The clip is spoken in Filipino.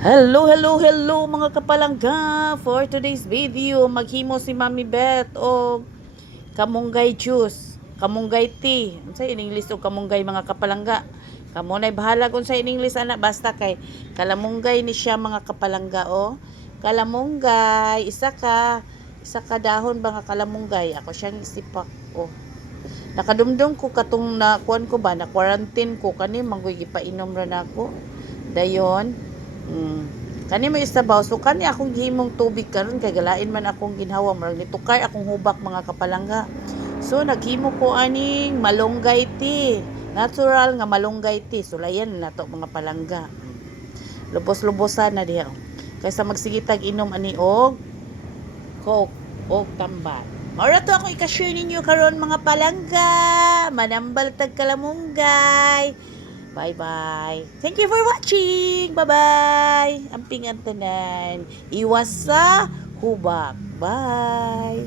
Hello mga kapalangga. For today's video, maghimo si Mami Beth og kamunggay juice, kamunggay tea. Unsa in English og kamunggay mga kapalangga? Kamo nay bahala kung sa in English ana, basta kay kalamunggay ni siya mga kapalangga o. Kalamunggay, isa ka dahon ba nga kalamunggay. Ako siyang isipak o. Nakadumdum ko katong na kuan ko ba na quarantine ko kani manggoy gipainom ra nako. Dayon, kani may istabaw, so kani akong gihimong tubig karon kay galain man akong ginhawa murag nitukay akong hubak mga kapalangga. So naghimo ko aning malunggay tea, natural nga malunggay tea. Sulayan na to mga palangga. Lubos-lubosan na diha. Kaysa magsigitag inom ani og coke og tambat. Ora to ako i-share ninyo karon mga palangga. Manambal tag kalamunggay. Bye-bye. Thank you for watching. Bye-bye. Amping antanan. Iwas sa hubak. Bye.